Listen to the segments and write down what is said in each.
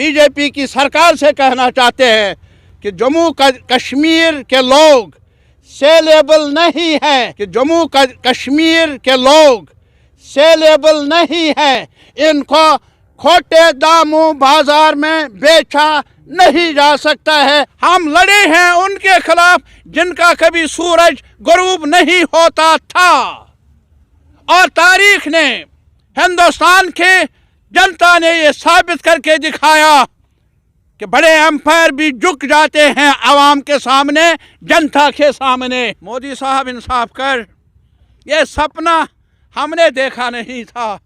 BJP की सरकार से कहना चाहते हैं कि जम्मू कश्मीर के लोग सेलेबल नहीं है, कि जम्मू कश्मीर के लोग सेलेबल नहीं है। इनको खोटे दामों बाजार में बेचा नहीं जा सकता है। हम लड़े हैं उनके खिलाफ जिनका कभी सूरज गुरूब नहीं होता था, और तारीख ने, हिंदुस्तान के जनता ने ये साबित करके दिखाया कि बड़े एम्पायर भी झुक जाते हैं आवाम के सामने, जनता के सामने। मोदी साहब इंसाफ कर, ये सपना हमने देखा नहीं था।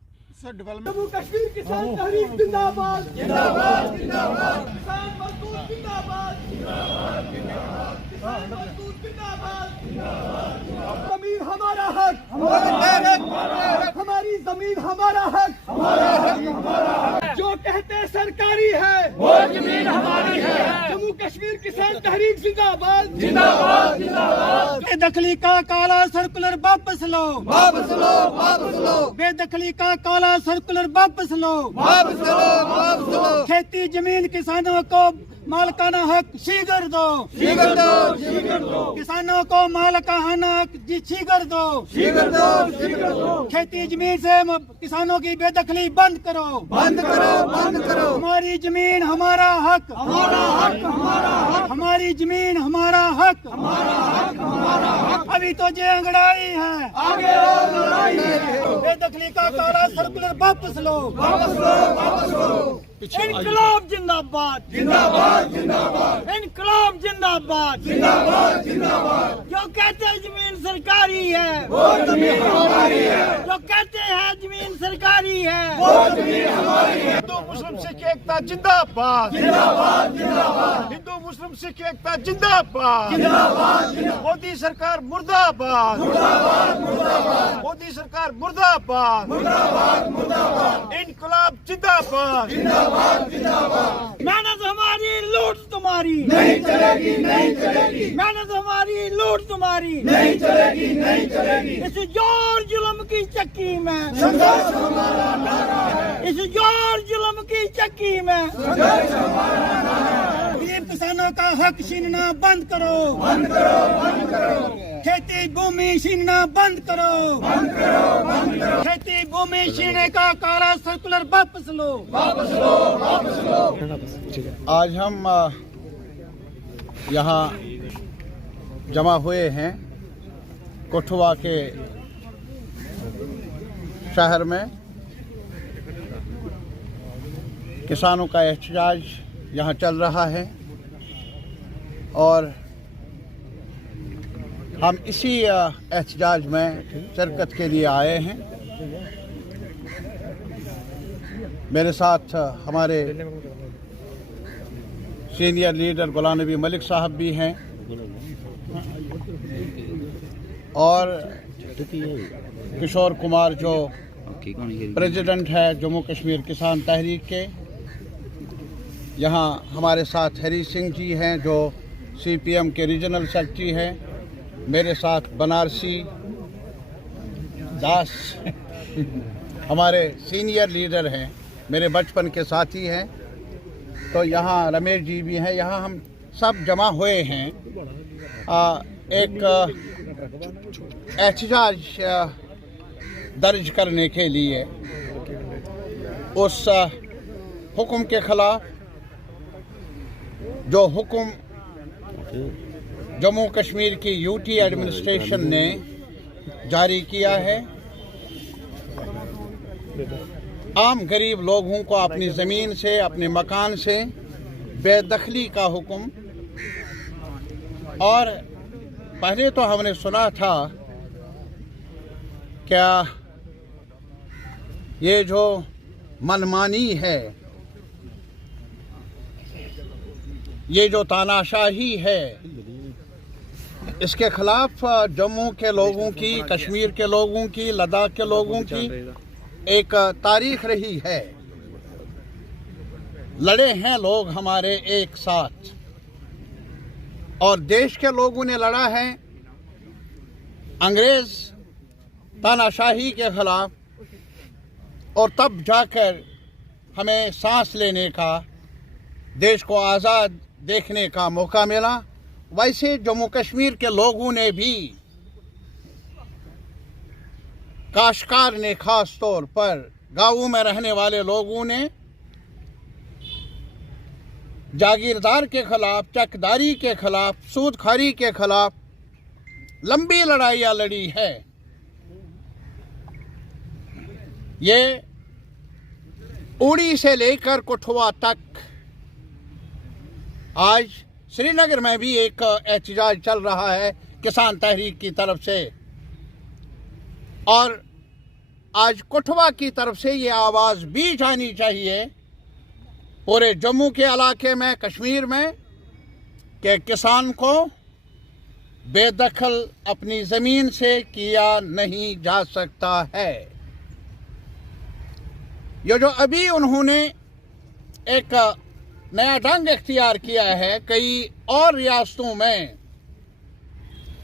जम्मू कश्मीर किसान तहरीक जिंदाबाद, जिंदाबाद, जिंदाबाद। किसान मजदूर जिंदाबाद, जिंदाबाद, जिंदाबाद। किसान मजदूर जिंदाबाद, जिंदाबाद। जमीन हमारा हक, हमारी जमीन हमारा हक, हमारा हक, हमारा हक। जो कहते सरकारी है वो जमीन हमारी है। जम्मू कश्मीर किसान तहरीक जिंदाबाद, जिंदाबाद, जिंदाबाद। बेदखली का काला सर्कुलर वापस लो, वापस लो, वापस लो। बेदखली का काला सर्कुलर वापस लो, वापस लो, वापस लो। खेती जमीन किसानों को मालकाना हक शीघ्र दो, शीघ्र दो, शीघ्र दो। किसानों को मालकाना हक शीघ्र दो, शीघ्र दो, शीघ्र दो। खेती जमीन से किसानों की बेदखली बंद करो, बंद करो, बंद करो। हमारी जमीन हमारा हक, हमारा हक, हमारा हक, हमारी जमीन हमारा हक, हमारा हक, हमारा हक। अभी तो ये अंगड़ाई है, आगे और लड़ाई है। बेदखली का काला सर्कुलर वापस लो, वापस लो, वापस लो। इनकलाब जिंदाबाद, जिंदाबाद, जिंदाबाद, इनकलाब जिंदाबाद, जिंदाबाद, जिंदाबाद। जो कहते हैं जमीन सरकारी है वो जमीन हमारी है, जो कहते हैं जमीन सरकारी है वो जमीन हमारी है। हिंदू मुस्लिम सिख एकता जिंदाबाद, जिंदाबाद, जिंदाबाद, हिंदू मुस्लिम सिख एकता जिंदाबाद, जिंदाबाद, जिंदाबाद। मोदी सरकार मुर्दाबाद, मुर्दाबाद, मुर्दाबाद, मोदी सरकार मुर्दाबाद, मुर्दाबाद, मुर्दाबाद। इनकलाब जिंदाबाद, जिंदाबाद, जिंदाबाद। मेहनत हमारी लूट तुम्हारी नहीं चलेगी, नहीं चलेगी, मेहनत हमारी लूट तुम्हारी नहीं चलेगी, नहीं चलेगी। इस जोर जुल्म की चक्की में संघर्ष हमारा नारा है, इस जोर जुल्म की चक्की में संघर्ष हमारा नारा है। गरीब किसानों का हक छीनना बंद करो, बंद करो, बंद करो। खेती भूमि छीनना बंद करो, बंद करो, बंद करो। खेती भूमि छीनने का काला सर्कुलर वापस लो, वापस लो, वापस लो। आज हम यहाँ जमा हुए हैं कठुआ के शहर में। किसानों का एहतजाज यहाँ चल रहा है और हम इसी एहतजाज में शिरकत के लिए आए हैं। मेरे साथ हमारे सीनियर लीडर गुलाम नबी मलिक साहब भी हैं और किशोर कुमार जो प्रेसिडेंट है जम्मू कश्मीर किसान तहरीक के। यहाँ हमारे साथ हरी सिंह जी हैं जो CPM के रीजनल सेक्रेटरी हैं। मेरे साथ बनारसी दास हमारे सीनियर लीडर हैं, मेरे बचपन के साथी हैं। तो यहाँ रमेश जी भी हैं। यहाँ हम सब जमा हुए हैं एक एहतजाज दर्ज करने के लिए उस हुक्म के खिलाफ जो हुक्म जम्मू कश्मीर की UT एडमिनिस्ट्रेशन ने जारी किया है। आम गरीब लोगों को अपनी ज़मीन से, अपने मकान से बेदखली का हुक्म। और पहले तो हमने सुना था क्या ये जो मनमानी है, ये जो तानाशाही है, इसके खिलाफ जम्मू के लोगों की, कश्मीर के लोगों की, लद्दाख के लोगों की एक तारीख रही है। लड़े हैं लोग हमारे एक साथ और देश के लोगों ने लड़ा है अंग्रेज तानाशाही के खिलाफ। और तब जाकर हमें सांस लेने का देश को आज़ाद देखने का मौका मिला, वैसे जम्मू कश्मीर के लोगों ने भी, काश्तकार ने खास तौर पर, गांवों में रहने वाले लोगों ने जागीरदार के खिलाफ, चकदारी के खिलाफ, सूदखारी के खिलाफ लंबी लड़ाइयाँ लड़ी है। ये उड़ी से लेकर कठुआ तक, आज श्रीनगर में भी एक एहतजाज चल रहा है किसान तहरीक की तरफ से, और आज कठुआ की तरफ से ये आवाज़ भी जानी चाहिए पूरे जम्मू के इलाके में, कश्मीर में, कि किसान को बेदखल अपनी ज़मीन से किया नहीं जा सकता है। ये जो अभी उन्होंने एक नया ढंग इख्तियार किया है कई और रियासतों में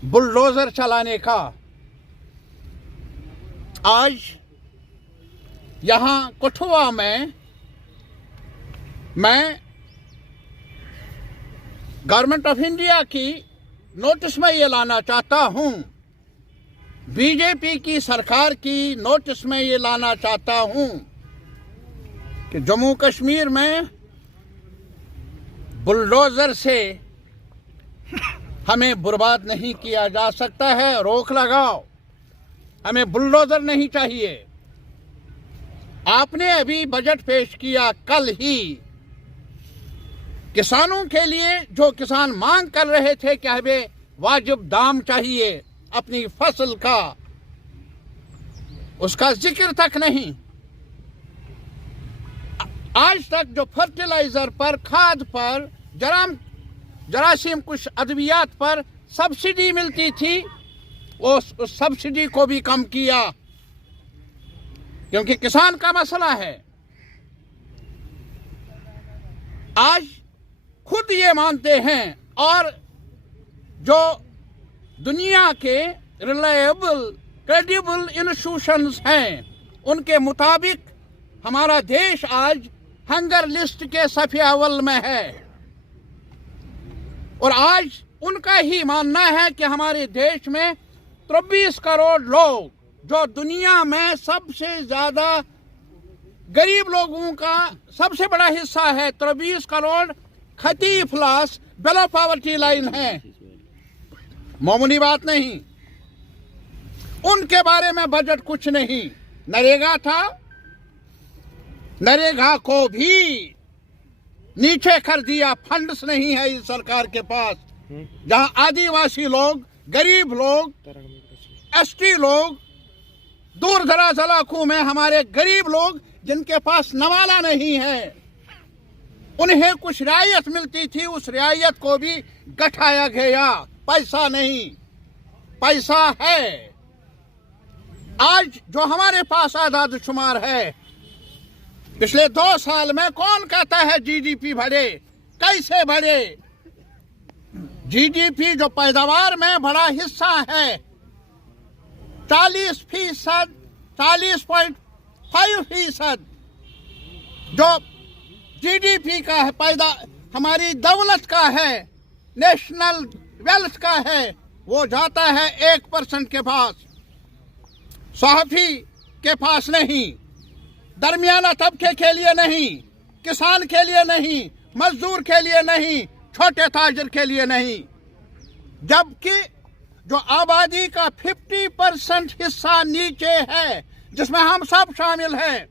बुलडोज़र चलाने का, आज यहाँ कठुआ में मैं गवर्नमेंट ऑफ इंडिया की नोटिस में ये लाना चाहता हूँ, बीजेपी की सरकार की नोटिस में ये लाना चाहता हूँ कि जम्मू कश्मीर में बुलडोज़र से हमें बर्बाद नहीं किया जा सकता है। रोक लगाओ, हमें बुलडोज़र नहीं चाहिए। आपने अभी बजट पेश किया कल ही, किसानों के लिए जो किसान मांग कर रहे थे कि हमें वाजिब दाम चाहिए अपनी फसल का, उसका जिक्र तक नहीं। आज तक जो फर्टिलाइजर पर, खाद पर, जरासीम कुछ अद्वियात पर सब्सिडी मिलती थी, उस सब्सिडी को भी कम किया, क्योंकि किसान का मसला है। आज खुद ये मानते हैं, और जो दुनिया के रिलायबल, क्रेडिबल इंस्टीट्यूशंस हैं, उनके मुताबिक हमारा देश आज हंगर लिस्ट के सफ़े अव्वल में है। और आज उनका ही मानना है कि हमारे देश में 23 करोड़ लोग, जो दुनिया में सबसे ज़्यादा गरीब लोगों का सबसे बड़ा हिस्सा है, 23 करोड़ खती इफलास, बिलो पॉवर्टी लाइन है, मामूली बात नहीं। उनके बारे में बजट कुछ नहीं। नरेगा था, नरेगा को भी नीचे कर दिया, फंड्स नहीं है इस सरकार के पास। जहां आदिवासी लोग, गरीब लोग, एसटी लोग, दूर दराज इलाकों में हमारे गरीब लोग जिनके पास नवाला नहीं है, उन्हें कुछ रियायत मिलती थी, उस रियायत को भी घटाया गया। पैसा नहीं, पैसा है। आज जो हमारे पास आदाद शुमार है, पिछले 2 साल में कौन कहता है जीडीपी बढ़े? कैसे बढ़े? जीडीपी जो पैदावार में बड़ा हिस्सा है, 40%, 40.5% जो जीडीपी का है, हमारी दौलत का है, नेशनल वेल्थ का है, वो जाता है 1% के पास, सहाफी के पास नहीं, दरमियाना तबके के लिए नहीं, किसान के लिए नहीं, मजदूर के लिए नहीं, छोटे ताजिर के लिए नहीं। जबकि जो आबादी का 50% हिस्सा नीचे है, जिसमें हम सब शामिल हैं,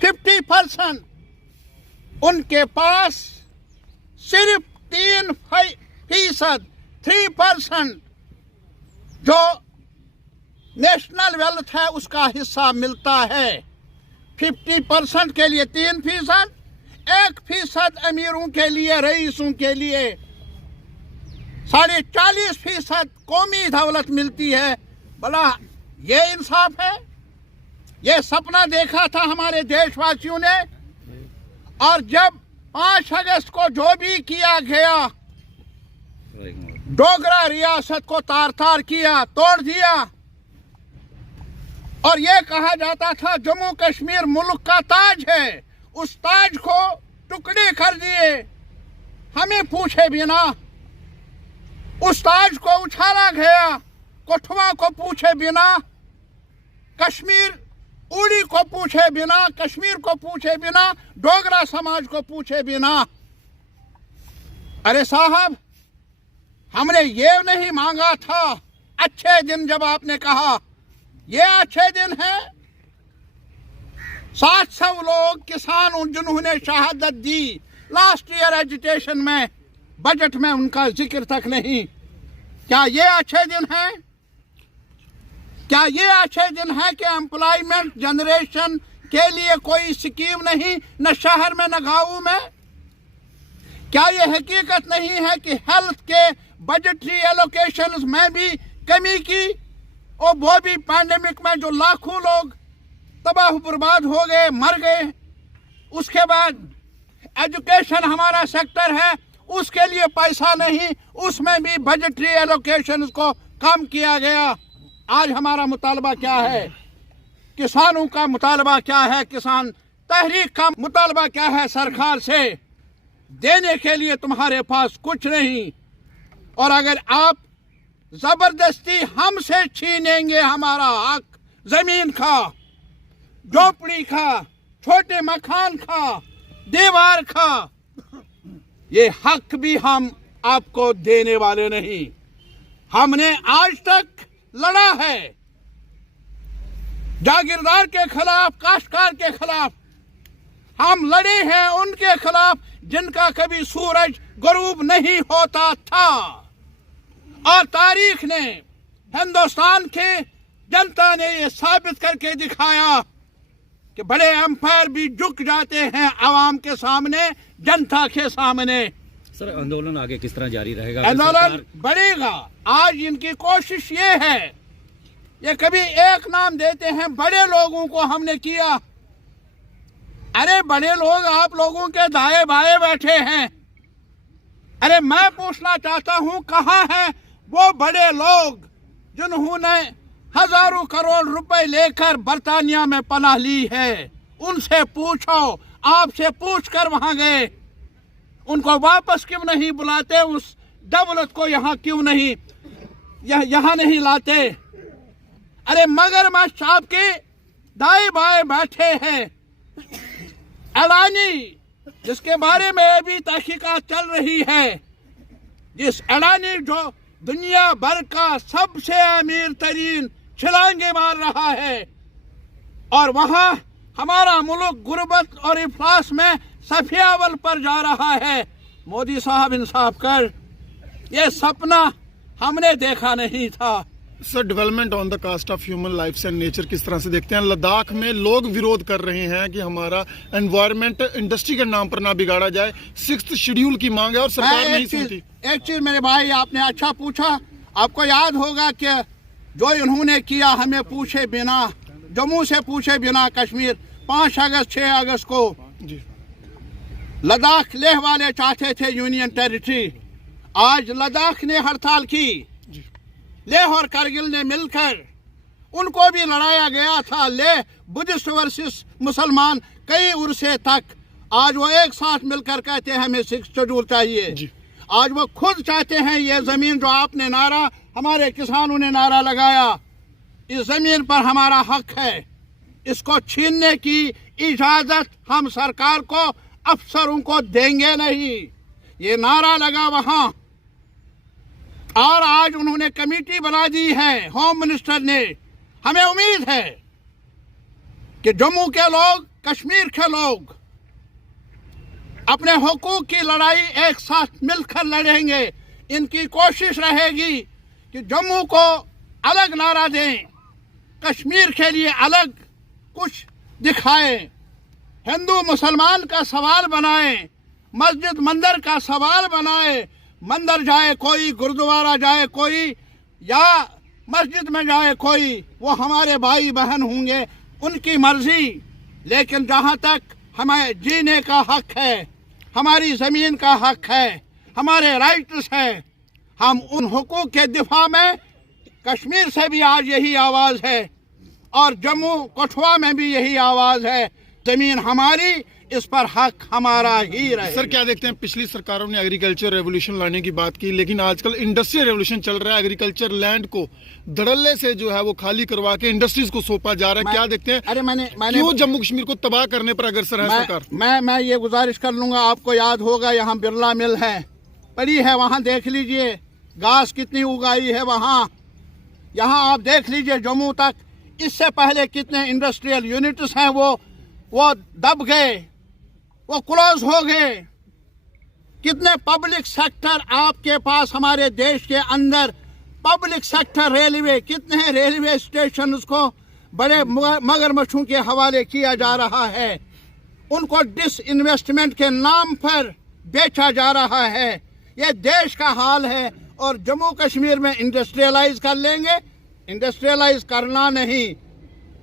50%, उनके पास सिर्फ 3% जो नेशनल वेल्थ है उसका हिस्सा मिलता है। 50% के लिए 3%, 1% अमीरों के लिए, रईसों के लिए, 40.5% कौमी दौलत मिलती है। भला ये इंसाफ है? ये सपना देखा था हमारे देशवासियों ने, और जब 5 अगस्त को जो भी किया गया, डोगरा रियासत को तार तार किया, तोड़ दिया, और ये कहा जाता था जम्मू कश्मीर मुल्क का ताज है, उस ताज को टुकड़े कर दिए हमें पूछे बिना। उस ताज को उछाला गया कठुआ को पूछे बिना, कश्मीर उड़ी को पूछे बिना, कश्मीर को पूछे बिना, डोगरा समाज को पूछे बिना। अरे साहब, हमने ये नहीं मांगा था अच्छे दिन, जब आपने कहा ये अच्छे दिन है। 700 लोग किसान जिन्होंने शहादत दी लास्ट ईयर एजुटेशन में, बजट में उनका जिक्र तक नहीं। क्या ये अच्छे दिन है? क्या ये अच्छे दिन है कि एम्प्लॉयमेंट जनरेशन के लिए कोई स्कीम नहीं, न शहर में न गाँव में? क्या ये हकीकत नहीं है कि हेल्थ के बजटरी एलोकेशंस में भी कमी की, और वो भी पैंडेमिक में जो लाखों लोग तबाह बर्बाद हो गए, मर गए। उसके बाद एजुकेशन हमारा सेक्टर है, उसके लिए पैसा नहीं, उसमें भी बजटरी एलोकेशंस को कम किया गया। आज हमारा मुतालबा क्या है? किसानों का मुतालबा क्या है? किसान तहरीक का मुतालबा क्या है? सरकार से देने के लिए तुम्हारे पास कुछ नहीं, और अगर आप जबरदस्ती हमसे छीनेंगे हमारा हक जमीन का, झोपड़ी का, छोटे मकान का, दीवार का, ये हक भी हम आपको देने वाले नहीं। हमने आज तक लड़ा है जागीरदार के खिलाफ, काश्तकार के खिलाफ। हम लड़े हैं उनके खिलाफ जिनका कभी सूरज गरूब नहीं होता था। और तारीख ने, हिंदुस्तान के जनता ने ये साबित करके दिखाया कि बड़े एम्पायर भी झुक जाते हैं आवाम के सामने, जनता के सामने। सर, आंदोलन आगे किस तरह जारी रहेगा? आंदोलन बढ़ेगा। आज इनकी कोशिश ये है, ये कभी एक नाम देते हैं बड़े लोगों को हमने किया। अरे बड़े लोग आप लोगों के दाएं बाएं बैठे हैं। अरे मैं पूछना चाहता हूं, कहां हैं वो बड़े लोग जिन्होंने हजारों करोड़ रुपए लेकर बर्तानिया में पनाह ली है? उनसे पूछो, आपसे पूछकर वहां गए। उनको वापस क्यों नहीं बुलाते? उस दौलत को यहाँ क्यों नहीं यहाँ नहीं लाते? अरे मगरमच्छ आपके दाएं बाएं बैठे हैं। अडानी, जिसके बारे में अभी तहकीकात चल रही है, जिस अडानी जो दुनिया भर का सबसे अमीर तरीन छलांगे मार रहा है, और वहां हमारा मुल्क गुर्बत और इफलास में सफे अव्वल पर जा रहा है। मोदी साहब इंसाफ कर, ये सपना हमने देखा नहीं था। Sir, development on the cost of human life and nature किस तरह से देखते हैं? लद्दाख में लोग विरोध कर रहे हैं कि हमारा एनवायरनमेंट इंडस्ट्री के नाम पर ना बिगाड़ा जाए। 6th शेड्यूल की मांग है और सरकार नहीं सुनती। एक चीज मेरे भाई, आपने अच्छा पूछा। आपको याद होगा कि जो इन्होंने किया हमें पूछे बिना, जम्मू से पूछे बिना, कश्मीर 5 अगस्त 6 अगस्त को जी, लद्दाख लेह वाले चाहते थे यूनियन टेरिटरी। आज लद्दाख ने हड़ताल की, लेह और करगिल ने मिलकर, उनको भी लड़ाया गया था। लेह बुद्धिस्ट वर्सेस मुसलमान कई उर्से तक, आज वो एक साथ मिलकर कहते हैं हमें 6th शेड्यूल चाहिए। आज वो खुद चाहते हैं ये जमीन, जो आपने नारा, हमारे किसानों ने नारा लगाया, इस जमीन पर हमारा हक है, इसको छीनने की इजाजत हम सरकार को, अफसरों को देंगे नहीं। ये नारा लगा वहां, और आज उन्होंने कमेटी बना दी है होम मिनिस्टर ने। हमें उम्मीद है कि जम्मू के लोग, कश्मीर के लोग अपने हुकूक की लड़ाई एक साथ मिलकर लड़ेंगे। इनकी कोशिश रहेगी कि जम्मू को अलग नारा दें, कश्मीर के लिए अलग कुछ दिखाएं, हिंदू मुसलमान का सवाल बनाएं, मस्जिद मंदिर का सवाल बनाएं। मंदिर जाए कोई, गुरुद्वारा जाए कोई, या मस्जिद में जाए कोई, वो हमारे भाई बहन होंगे, उनकी मर्जी। लेकिन जहाँ तक हमें जीने का हक है, हमारी ज़मीन का हक है, हमारे राइट्स हैं, हम उन हुकूक के दिफा में, कश्मीर से भी आज यही आवाज़ है और जम्मू कठुआ में भी यही आवाज़ है। ज़मीन हमारी, इस पर हक हमारा ही रहे। सर क्या देखते हैं, पिछली सरकारों ने एग्रीकल्चर रेवोल्यूशन लाने की बात की, लेकिन आजकल इंडस्ट्रियल रेवोल्यूशन चल रहा है। एग्रीकल्चर लैंड को धड़ल्ले से जो है वो खाली करवा के इंडस्ट्रीज को सौंपा जा रहा है। क्या देखते हैं, अरे मैंने क्यों जम्मू कश्मीर को तबाह करने पर अग्रसर है सरकार? मैं ये गुजारिश कर लूंगा, आपको याद होगा यहाँ बिरला मिल है पड़ी है, वहाँ देख लीजिए घास कितनी उगाई है वहाँ। यहाँ आप देख लीजिए जम्मू तक, इससे पहले कितने इंडस्ट्रियल यूनिट्स हैं वो दब गए, वो क्लोज हो गए। कितने पब्लिक सेक्टर आपके पास हमारे देश के अंदर, पब्लिक सेक्टर रेलवे, कितने रेलवे स्टेशन को बड़े मगरमच्छों के हवाले किया जा रहा है, उनको डिसइन्वेस्टमेंट के नाम पर बेचा जा रहा है। ये देश का हाल है। और जम्मू कश्मीर में इंडस्ट्रियलाइज कर लेंगे, इंडस्ट्रियलाइज करना नहीं,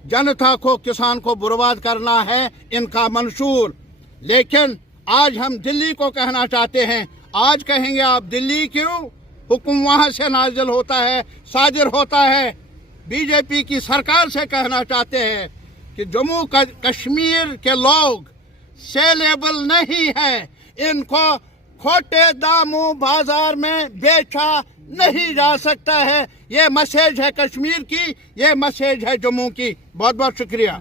जनता को, किसान को बर्बाद करना है इनका मंशूर। लेकिन आज हम दिल्ली को कहना चाहते हैं, आज कहेंगे आप दिल्ली क्यों, हुक्म वहां से नाजिल होता है, साजिर होता है। बीजेपी की सरकार से कहना चाहते हैं कि जम्मू कश्मीर के लोग सेलेबल नहीं है, इनको खोटे दामों बाजार में बेचा नहीं जा सकता है। ये मैसेज है कश्मीर की, ये मैसेज है जम्मू की। बहुत बहुत शुक्रिया।